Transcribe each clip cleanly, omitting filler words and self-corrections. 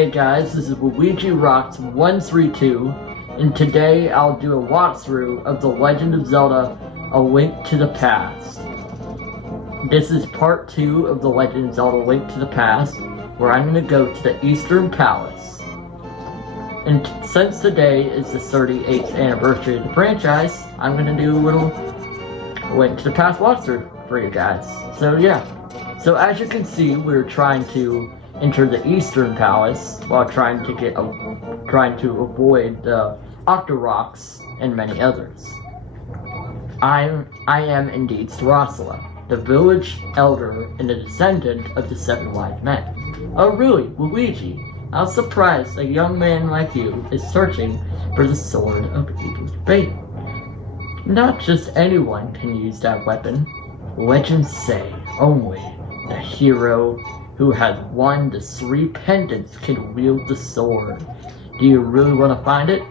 Hey guys, this is LuigiRocks132, and today I'll do a walkthrough of The Legend of Zelda: A Link to the Past. This is part 2 of The Legend of Zelda: A Link to the Past, where I'm going to go to the Eastern Palace. And since today is the 38th anniversary of the franchise, I'm going to do a little Link to the Past walkthrough for you guys. So yeah, so as you can see, we're trying to enter the Eastern Palace while trying to avoid the Octorocks and many others. I am indeed Sarasala, the village elder and a descendant of the Seven Wise Men. Oh really, Luigi? I was surprised a young man like you is searching for the Sword of Evil's Bane. Not just anyone can use that weapon. Legends say only the hero who has won the 3 pendants can wield the sword. Do you really want to find it?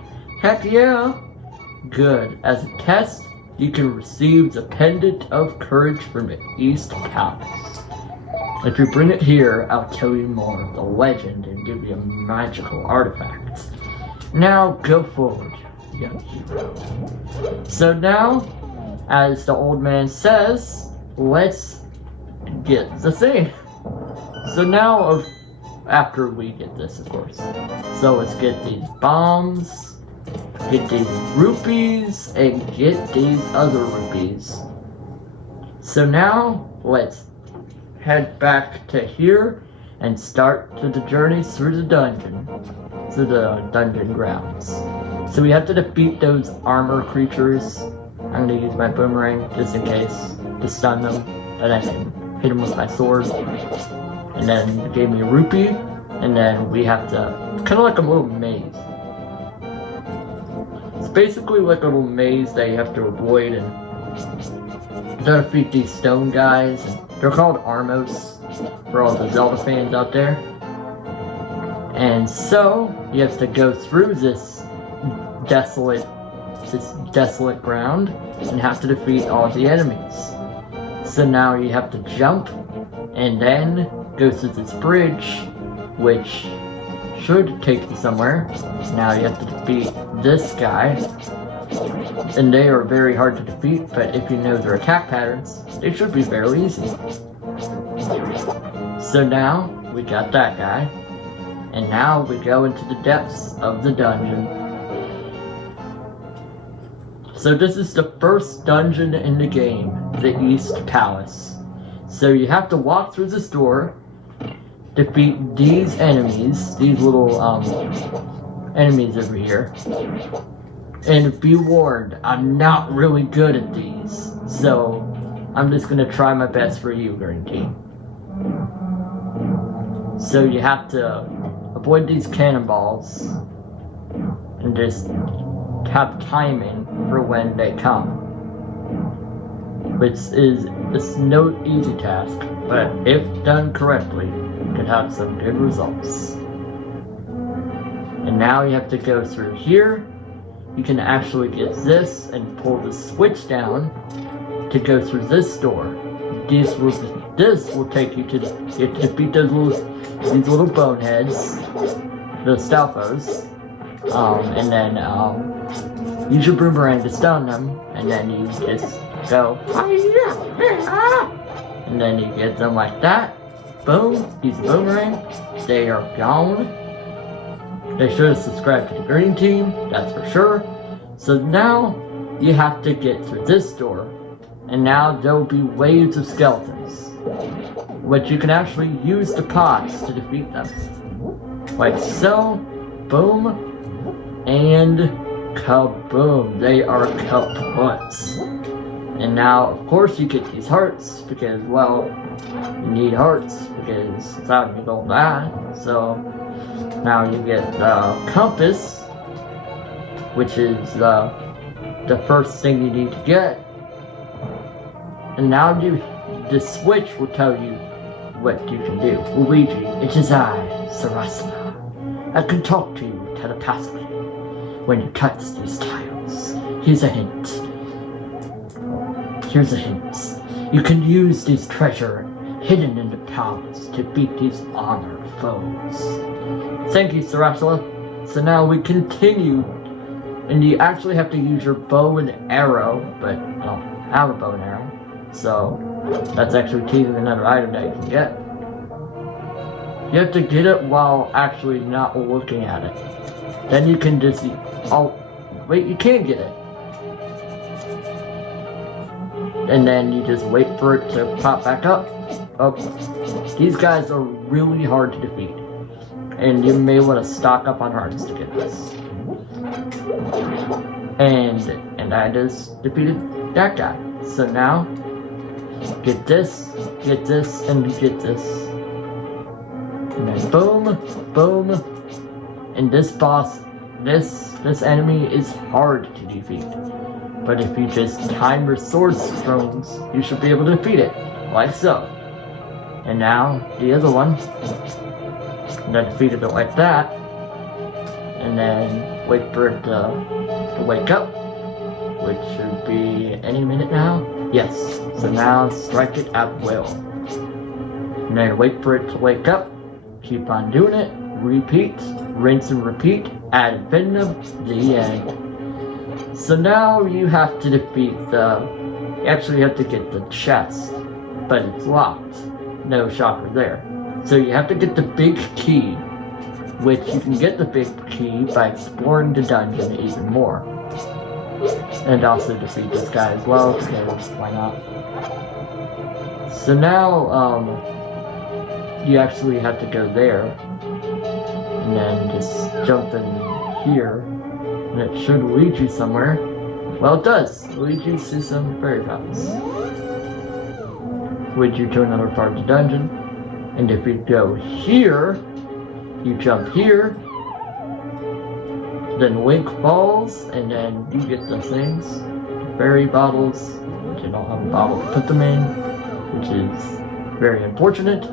Heck yeah! Good. As a test, you can receive the Pendant of Courage from the East Palace. If you bring it here, I'll tell you more of the legend and give you magical artifacts. Now, go forward, young hero. So now, as the old man says, let's get the thing. So now, after we get this, of course. So let's get these bombs, get these rupees, and get these other rupees. So now, let's head back to here and start to the journey through the dungeon, to the dungeon grounds. So we have to defeat those armor creatures. I'm gonna use my boomerang just in case to stun them, and I can hit them with my sword. And then it gave me a rupee, and then we have to, kind of like a little maze. It's basically like a little maze that you have to avoid and defeat these stone guys. And they're called Armos for all the Zelda fans out there. And so you have to go through this desolate ground and have to defeat all the enemies. So now you have to jump and then go through this bridge, which should take you somewhere. Now you have to defeat this guy, and they are very hard to defeat, but if you know their attack patterns, they should be fairly easy. So now, we got that guy, and now we go into the depths of the dungeon. So this is the first dungeon in the game, the East Palace. So you have to walk through this door, defeat these enemies, these little enemies over here. And be warned, I'm not really good at these, so I'm just gonna try my best for you, Green Team. So you have to avoid these cannonballs and just have timing for when they come, which is no easy task, but if done correctly, could have some good results. And now you have to go through here. You can actually get this and pull the switch down to go through this door. This will take you to defeat these little boneheads, the Stalfos, and then use your boomerang to stun them, and then you just go, and then you get them like that. Boom, use the boomerang, they are gone. They should have subscribed to the Green Team, that's for sure. So now, you have to get through this door, and now there will be waves of skeletons, which you can actually use the pots to defeat them. Like so, boom, and kaboom, they are kaputs. And now, of course, you get these hearts, because, well, you need hearts, because without you don't die. So, now you get the compass, which is the first thing you need to get. And now the switch will tell you what you can do. Luigi, it is I, Sarasala. I can talk to you telepathically when you touch these tiles. Here's a hint. You can use this treasure hidden in the palace to beat these honored foes. Thank you, Sarasula. So now we continue, and you actually have to use your bow and arrow, but I don't have a bow and arrow, so that's actually teasing another item that you can get. You have to get it while actually not looking at it. Then you can just, oh, wait, you can't get it. And then you just wait for it to pop back up. Oh, these guys are really hard to defeat. And you may want to stock up on hearts to get this. And I just defeated that guy. So now, get this, and get this. And then boom, boom. And this boss, this enemy is hard to defeat. But if you just time your sword strings, you should be able to defeat it, like so. And now, the other one, and I defeated it like that, and then wait for it to wake up, which should be any minute now. Yes, so now strike it at will. And then wait for it to wake up, keep on doing it, repeat, rinse and repeat, ad infinitum, the end. So now you have to defeat you actually have to get the chest, but it's locked. No shocker there. So you have to get the big key, which you can get the big key by exploring the dungeon even more. And also defeat this guy as well, because why not? So now, you actually have to go there, and then just jump in here, and it should lead you somewhere. Well, it does. It leads you to some fairy fountains. Lead you to another part of the dungeon. And if you go here, you jump here, then Link falls, and then you get the things, the fairy bottles, which you don't have a bottle to put them in, which is very unfortunate.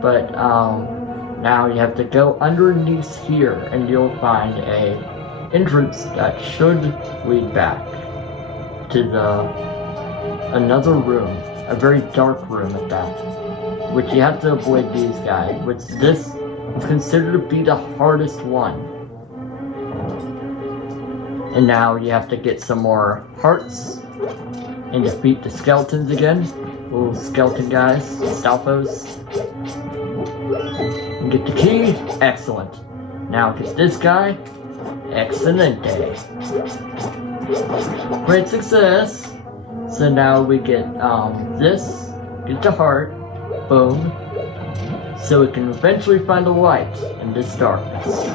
But now you have to go underneath here, and you'll find a entrance that should lead back to another room, a very dark room at that, which you have to avoid these guys, which this is considered to be the hardest one. And now you have to get some more hearts and defeat the skeletons again, little skeleton guys, Stalfos. And get the key, excellent. Now get this guy, excelente. Great success. So now we get this, get the heart, boom. So we can eventually find a light in this darkness.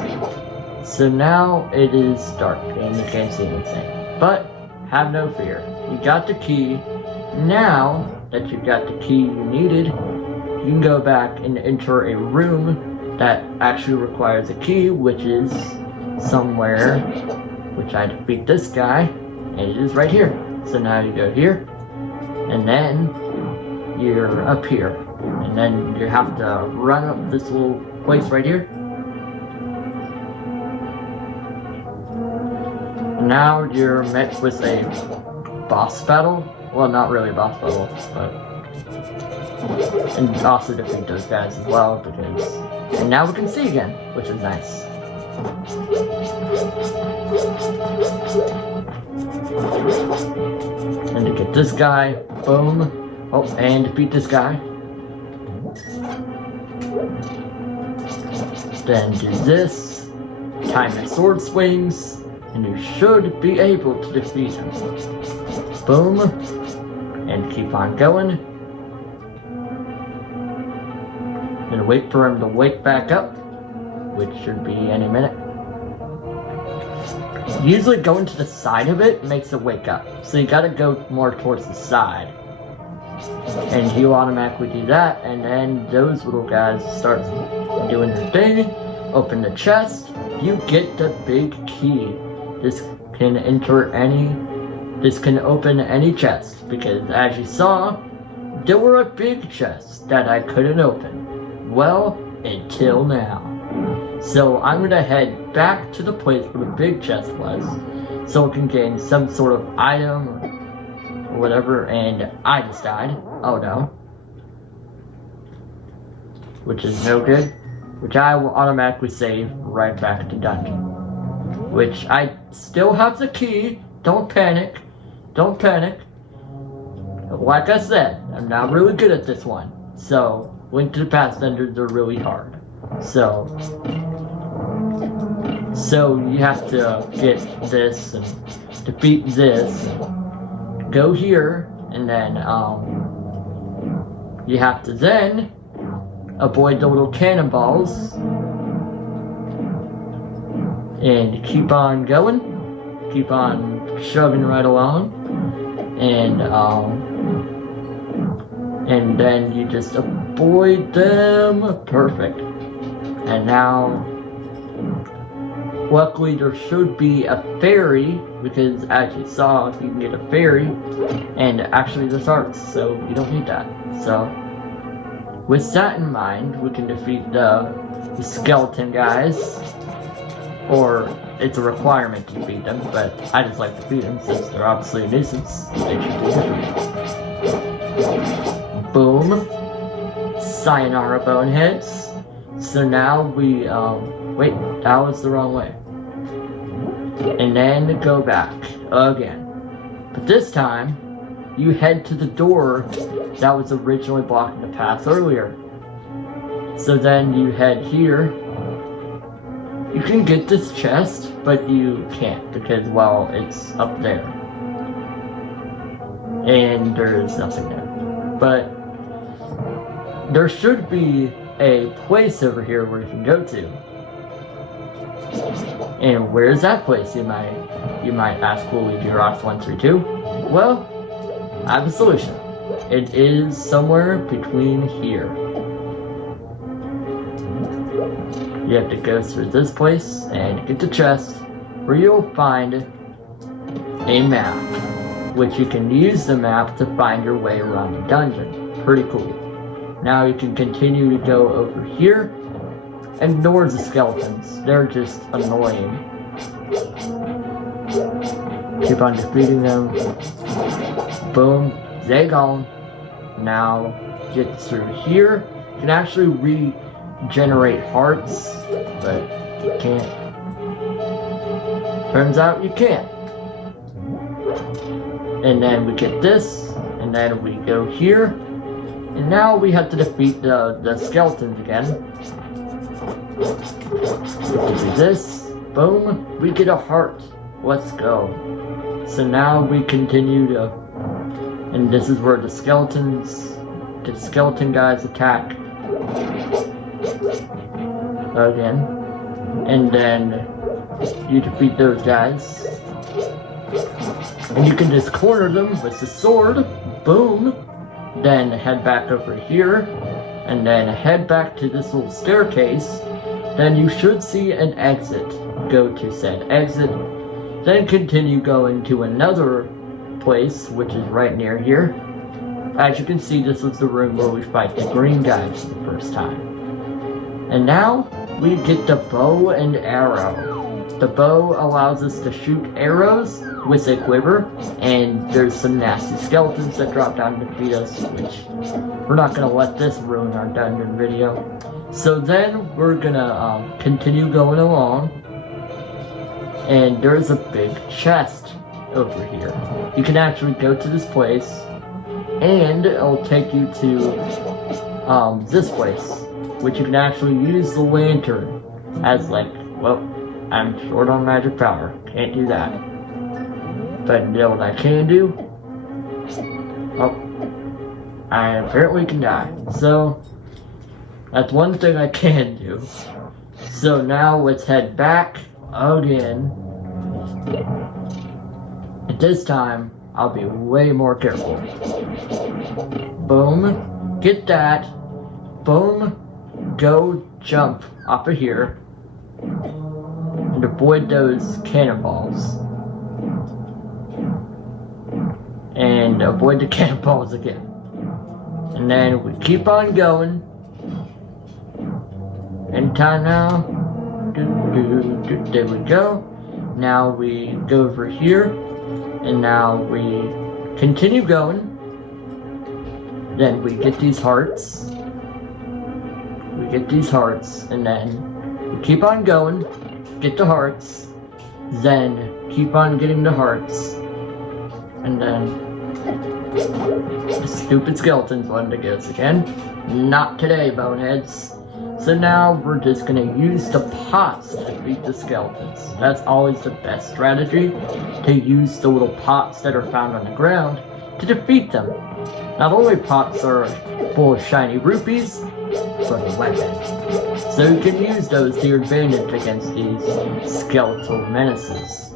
So now it is dark and you can't see anything. But have no fear, you got the key. Now that you got the key you needed, you can go back and enter a room that actually requires a key, which is somewhere, which I defeat this guy, and it is right here. So now you go here, and then you're up here, and then you have to run up this little place right here. Now you're met with a boss battle. Well, not really a boss battle, but and also defeat those guys as well, because and now we can see again, which is nice. And to get this guy, boom. Oh, and defeat this guy. Then do this. Time your sword swings, and you should be able to defeat him. Boom. And keep on going. And wait for him to wake back up, which should be any minute. Usually going to the side of it makes it wake up, so you gotta go more towards the side. And he'll automatically do that, and then those little guys start doing their thing, open the chest, you get the big key. This can open any chest, because as you saw, there were a big chest that I couldn't open. Well, until now. So I'm gonna head back to the place where the big chest was, so it can gain some sort of item or whatever, and I just died. Oh no. which is no good, which I will automatically save right back to dungeon. Which I still have the key. Don't panic. Don't panic. Like I said, I'm not really good at this one. So, Link to the Past dungeons are really hard. So you have to get this and defeat this. And go here, and then you have to then avoid the little cannonballs and keep on going, keep on shoving right along, and then you just avoid them. Perfect. And now, luckily there should be a fairy, because as you saw, you can get a fairy, and actually there's hearts, so you don't need that. So, with that in mind, we can defeat the skeleton guys, or it's a requirement to defeat them, but I just like to defeat them since they're obviously a nuisance. They should be defeated. Boom. Sayonara, boneheads. So now we, wait, that was the wrong way. And then go back again. But this time, you head to the door that was originally blocking the path earlier. So then you head here. You can get this chest, but you can't because, well, it's up there. And there's nothing there. But there should be a place over here where you can go to. And where's that place, you might ask Boi LuigiRocks132? Well, I have a solution. It is somewhere between here. You have to go through this place and get the chest, where you'll find a map, which you can use the map to find your way around the dungeon. Pretty cool. Now you can continue to go over here. Ignore the skeletons. They're just annoying. Keep on defeating them. Boom. They gone. Now get through here. You can actually regenerate hearts, but you can't. Turns out you can't. And then we get this, and then we go here. And now we have to defeat the skeletons again. Do this. Boom. We get a heart. Let's go. So now we continue to... And this is where the skeleton guys attack. Again. And then you defeat those guys. And you can just corner them with the sword. Boom. Then head back over here, and then head back to this little staircase. Then you should see an exit. Go to said exit, then continue going to another place, which is right near here. As you can see, this was the room where we fight the green guys for the first time. And now, we get the bow and arrow. The bow allows us to shoot arrows with a quiver, and there's some nasty skeletons that drop down to feed us, which we're not going to let this ruin our dungeon video. So then we're going to continue going along, and there's a big chest over here. You can actually go to this place, and it'll take you to this place, which you can actually use the lantern as like, well, I'm short on magic power, can't do that. But you know what I can do? Oh, I apparently can die. So, that's one thing I can do. So now let's head back again. And this time, I'll be way more careful. Boom, get that. Boom, go jump off of here. And avoid those cannonballs. And avoid the cannonballs again. And then we keep on going. And time now. There we go. Now we go over here. And now we continue going. Then we get these hearts. we get these hearts, and then we keep on going, get the hearts, then keep on getting the hearts, and then the stupid skeletons wanted to get us again. Not today, boneheads. So now we're just gonna use the pots to defeat the skeletons. That's always the best strategy, to use the little pots that are found on the ground to defeat them. Not only pots are full of shiny rupees, but a weapon. So you can use those to your advantage against these skeletal menaces.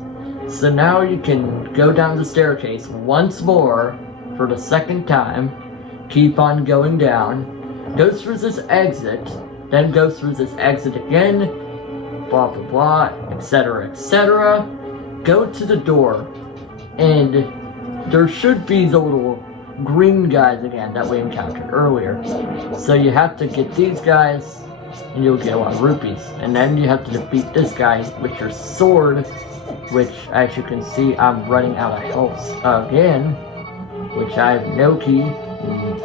So now you can go down the staircase once more for the second time, keep on going down, go through this exit, then go through this exit again, blah blah blah, etc, etc. Go to the door, and there should be the little green guys again that we encountered earlier. So you have to get these guys, and you'll get a lot of rupees. And then you have to defeat this guy with your sword, which, as you can see, I'm running out of health again, which I have no key.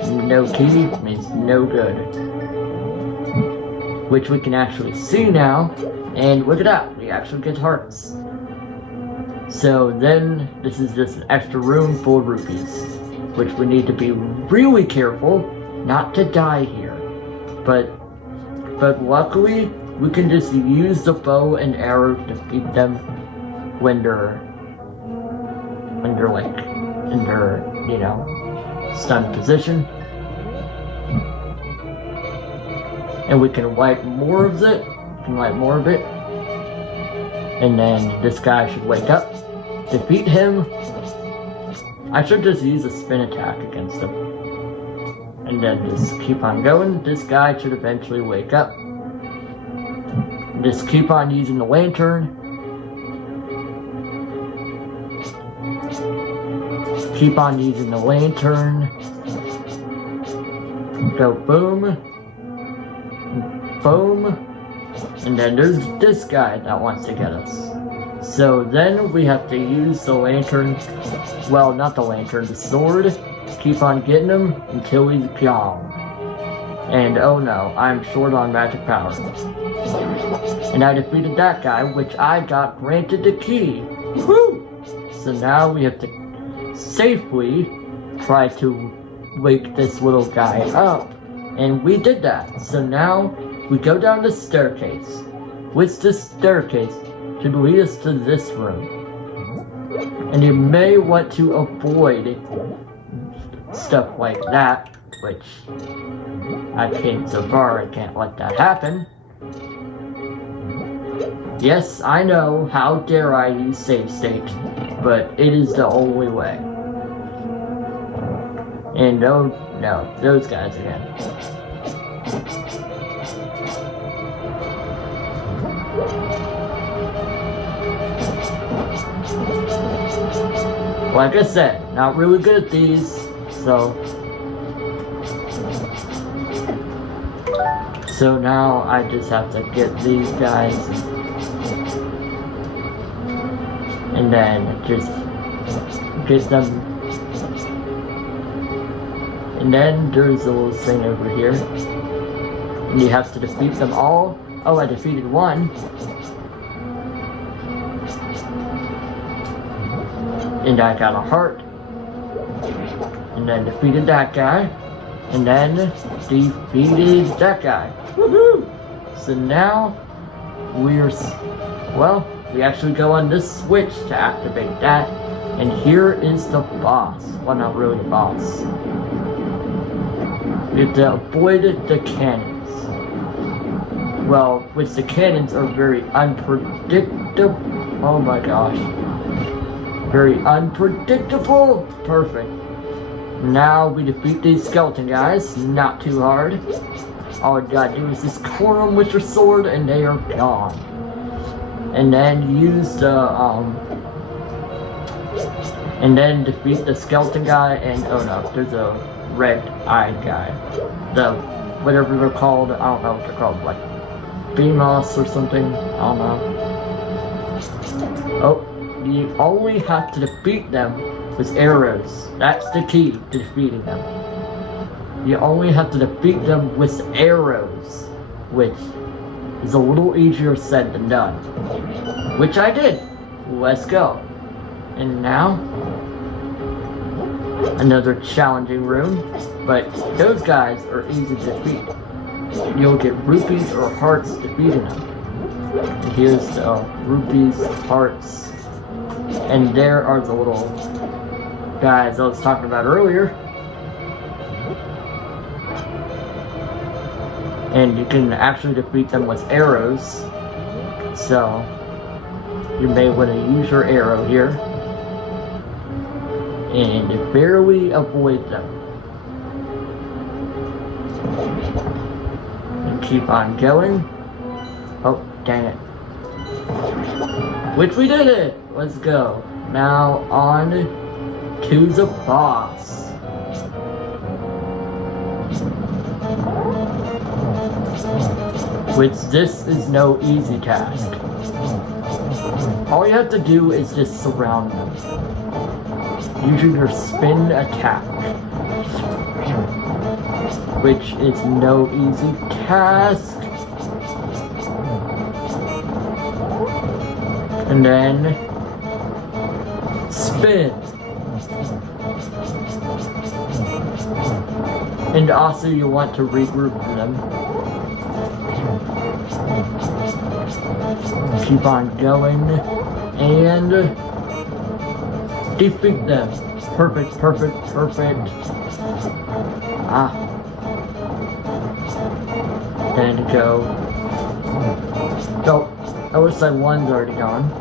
No key means no good. Which we can actually see now, and look at that, we actually get hearts. So then, this is just an extra room full of rupees, which we need to be really careful not to die here. But luckily, we can just use the bow and arrow to defeat them when they're like, in their, you know, stunned position. And we can light more of it, and then this guy should wake up, defeat him. I should just use a spin attack against him, and then just keep on going. This guy should eventually wake up. Just keep on using the lantern. Keep on using the lantern. Go boom. Boom, and then there's this guy that wants to get us. So then we have to use the lantern, well, not the lantern, the sword, keep on getting him until he's gone. And oh no, I'm short on magic power. And I defeated that guy, which I got granted the key. Woo! So now we have to safely try to wake this little guy up. And we did that. So now we go down the staircase, which this staircase should lead us to this room. And you may want to avoid stuff like that, which I came so far I can't let that happen. Yes, I know, how dare I use save state, but it is the only way. And no, those guys again. Like I said, not really good at these, so now I just have to get these guys and then just get them. And then there's a little thing over here, and you have to defeat them all. Oh, I defeated one. And I got a heart. And then defeated that guy. And then defeated that guy. Woohoo! So now we actually go on this switch to activate that. And here is the boss. Well, not really the boss. We have to avoid the cannons. Well, which the cannons are very unpredictable. Oh my gosh. Very unpredictable. Perfect. Now we defeat these skeleton guys. Not too hard. All you gotta do is just corner them with your sword and they are gone. And then use the and then defeat the skeleton guy, and oh no, there's a red-eyed guy. The whatever they're called, I don't know what they're called, like Beamos or something, I don't know. Oh, you only have to defeat them with arrows. That's the key to defeating them. You only have to defeat them with arrows. which is a little easier said than done. Which I did. Let's go. And now, another challenging room, but those guys are easy to defeat. You'll get rupees or hearts defeating them. And here's the rupees, hearts, and there are the little guys I was talking about earlier. And you can actually defeat them with arrows. So you may want to use your arrow here and barely avoid them. And keep on going. Oh, dang it. Which we did it! Let's go. Now on to the boss. Which this is no easy task. All you have to do is just surround them. Using your spin attack. Which is no easy task. And then spin. And also you want to regroup them. Keep on going and defeat them. Perfect, perfect, perfect. Then go. Oh, I wish that one's already gone.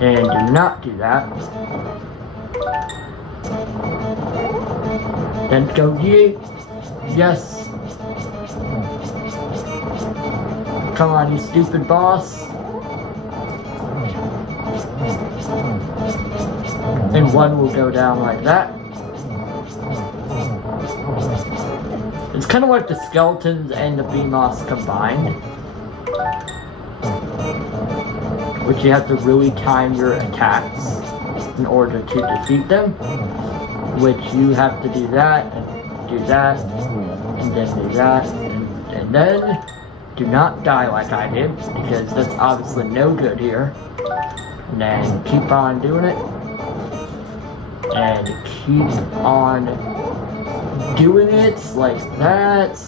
And do not do that. Then go yeet. Yes. Come on, you stupid boss. And one will go down like that. It's kind of like the skeletons and the BMOS combined. Which you have to really time your attacks in order to defeat them. Which you have to do that, and do that, and then do that, and then do not die like I did, because that's obviously no good here. And then keep on doing it. And keep on doing it like that.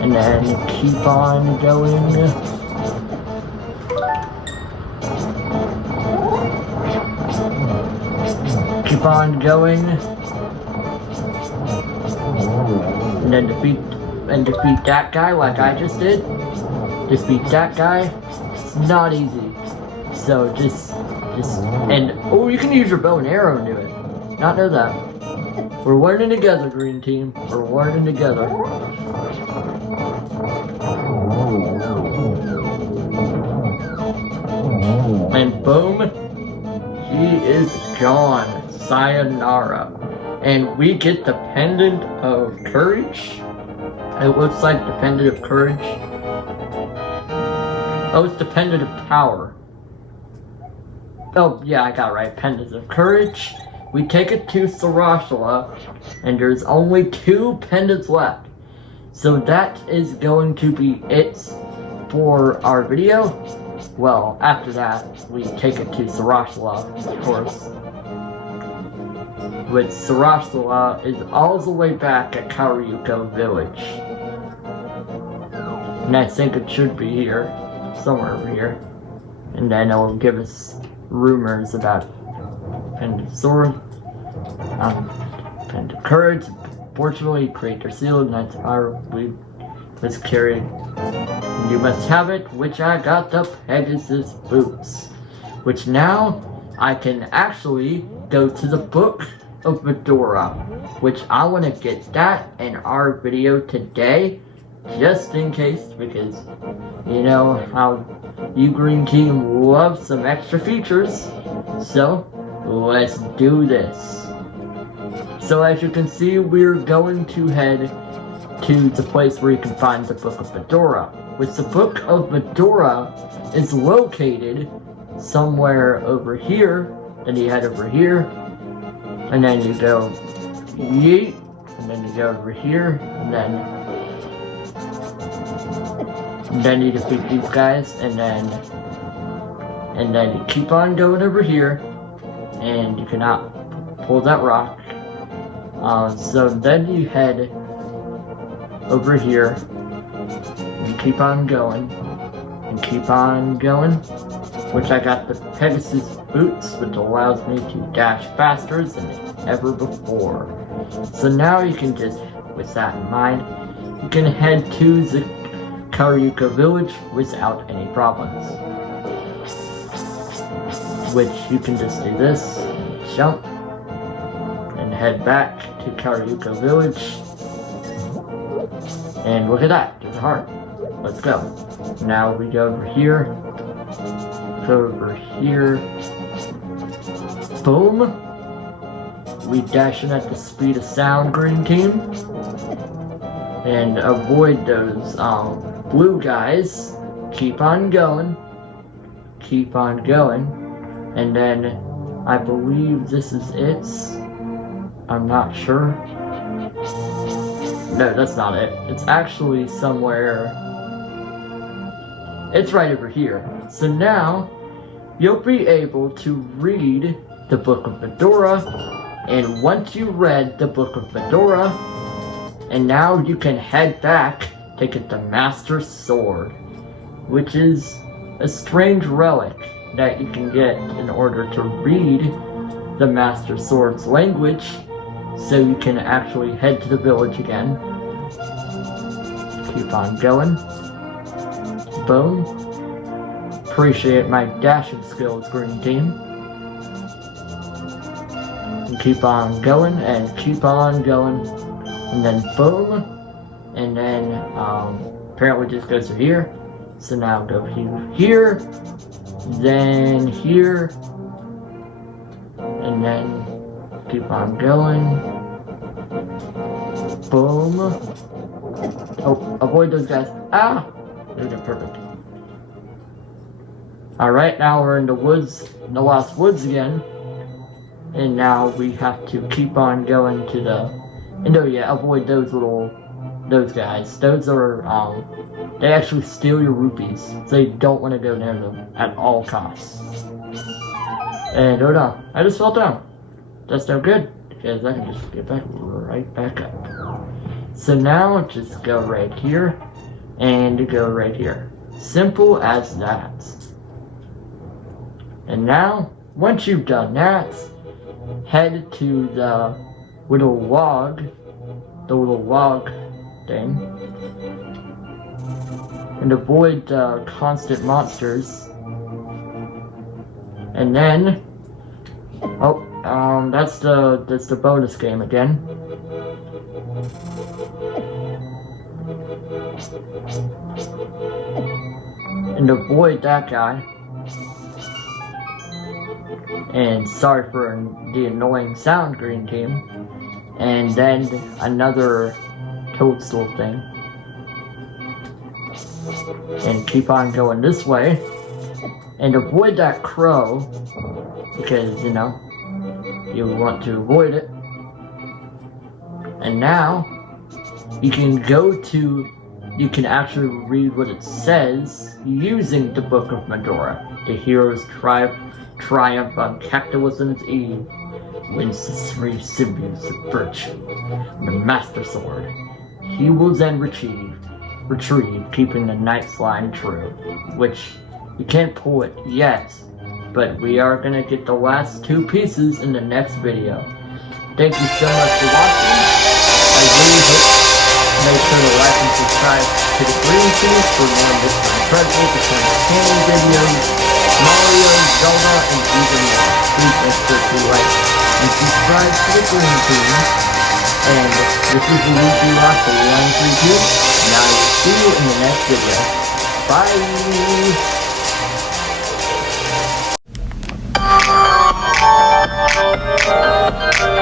And then keep on going. Keep on going. And then defeat that guy like I just did. Defeat that guy. It's not easy. So just and oh, you can use your bow and arrow and do it. Not know that. We're learning together, Green Team. We're learning together. And boom, he is gone. Sayonara. And we get the Pendant of Courage. It looks like the Pendant of Courage. Oh, it's the Pendant of Power. Oh, yeah, I got it right. Pendant of Courage. We take it to Sarashula, and there's only 2 pendants left. So that is going to be it for our video. Well, after that, we take it to Sarashula, of course. Which Sarashula is all the way back at Karyuko Village. And I think it should be here, somewhere over here. And then it will give us rumors about Pendant Sword, Pendant Courage. Fortunately, Creator Seal, Knights of Iron, we was carried. You must have it, which I got the Pegasus Boots. Which now, I can actually go to the Book of Medora, which I want to get that in our video today, just in case, because you know how you Green Team loves some extra features. So let's do this. So as you can see, we're going to head to the place where you can find the Book of Medora, which the Book of Medora is located somewhere over here. Then you head over here, and then you go yeet, and then you go over here, and then you defeat these guys, and then you keep on going over here, and you cannot pull that rock. So then you head over here, and keep on going, and keep on going, which I got the Pegasus Boots, which allows me to dash faster than ever before. So now you can just, with that in mind, you can head to the Karyuka village without any problems. Which you can just do this, jump, and head back to Karyuka village. And look at that, there's a heart. Let's go. Now we go over here. Go over here. Boom. We dash in at the speed of sound, Green Team. And avoid those blue guys. Keep on going. Keep on going. And then I believe this is it. I'm not sure. No, that's not it. It's actually somewhere. It's right over here. So now you'll be able to read the Book of Medora. And once you read the Book of Medora, and now you can head back to get the Master Sword, which is a strange relic that you can get in order to read the Master Sword's language, so you can actually head to the village again. Keep on going. Boom. Appreciate my dashing skills, Green Team. And keep on going, and keep on going. And then boom. And then, apparently just goes to here. So now go here. Then here. And then keep on going. Boom. Oh, avoid those guys. Ah! Okay, perfect. Alright, now we're in the woods, the Lost Woods again. And now we have to keep on going to the... And oh yeah, avoid those guys. Those are, they actually steal your rupees. So you don't want to go near them at all costs. And hold on, I just fell down. That's no good, because I can just get right back up. So now, just go right here, and go right here. Simple as that. And now, once you've done that, head to the little log thing, and avoid constant monsters. And then, that's the bonus game again. And avoid that guy. And sorry for the annoying sound, Green Team. And then another toadstool thing. And keep on going this way. And avoid that crow, because, you know, you want to avoid it. And now, you can actually read what it says using the Book of Medora. The hero's triumph on capitalism's eve wins the three symbols of virtue. The Master Sword. He will then retrieve, keeping the Knight's line true, which you can't pull it yet, but we are gonna get the last two pieces in the next video. Thank you so much for watching. I really hope make sure to like and subscribe to the Green Team for more of this incredible entertaining videos, Mario, Zelda, and even more. Please make sure to like and subscribe to the Green Team. And this is LuigiRocks132, and I will see you in the next video. Bye!